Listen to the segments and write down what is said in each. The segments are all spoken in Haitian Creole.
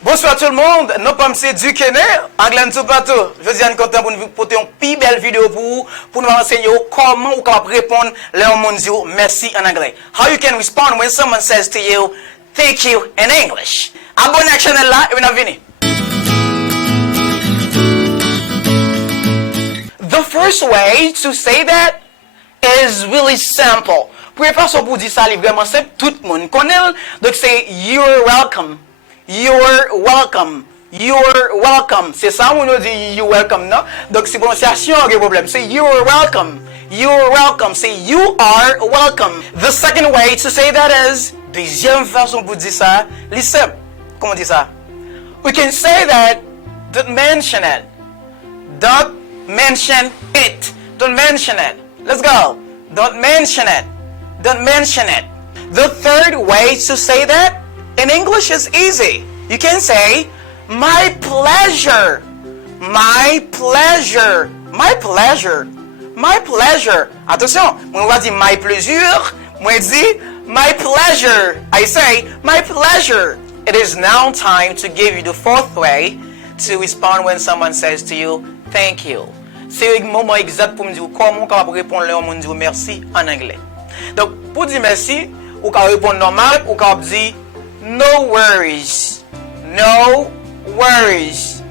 Bonsoir tout le monde, nous sommes c'est du Kenya, anglais Toupatou. Je suis content pour nous porter une plus belle vidéo pour nous enseigner comment vous pouvez répondre à monde dit merci en anglais. How you can respond when someone says to you, thank you in English. Abonnez à la chaîne là et bienvenue. The first way to say that is really simple. Première façon pour dire ça, c'est vraiment simple, tout le monde connaît. Donc c'est you're welcome. You're welcome. You're welcome. C'est ça où on dit you're welcome, non? Donc c'est prononciation qui est problème. C'est you're welcome. You're welcome. C'est you are welcome. The second way to say that is, deuxième façon pour dire ça, listen. Comment on dit ça? We can say that, don't mention it. Don't mention it. Don't mention it. Let's go. Don't mention it. Don't mention it. The third way to say that in English is easy. You can say, my pleasure. My pleasure. My pleasure. My pleasure. Attention, when on va dire my pleasure, moi dis my pleasure. I say, my pleasure. It is now time to give you the fourth way to respond when someone says to you, thank you. C'est le moment exact pour me dire comment on peut répondre à un dire merci en anglais. Donc, pour dire merci, on peut répondre normal, on peut dire no worries. No worries.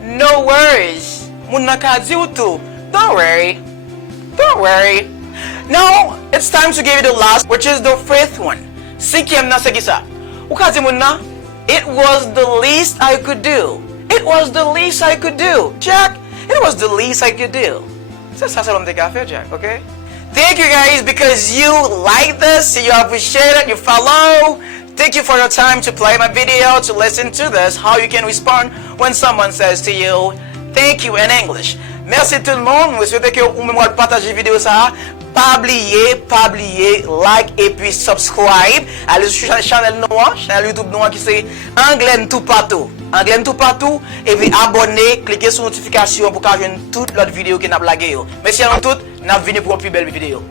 No worries. Moun nan ka di ou tout. Don't worry. Don't worry. Now, it's time to give you the last, which is the fifth one. Cinquième nan se ki sa. Ou ka di moun nan, it was the least I could do. It was the least I could do. Jack, it was the least I could do. C'est ça, c'est l'homme de café, Jack, okay? Thank you guys because you like this, you appreciate it, you follow. Thank you for your time to play my video, to listen to this, how you can respond when someone says to you, thank you in English. Merci tout le monde, je souhaite que vous me partagez la vidéo ça. Pas oublier, like et puis subscribe. Allez sur la chaîne YouTube noire qui c'est Anglais Toupatou. Anglais Toupatou et puis abonnez, cliquez sur notification pour qu'on vienne toutes les vidéos qui n'a blagué. Merci à tous, n'a venu pour une plus belle vidéo.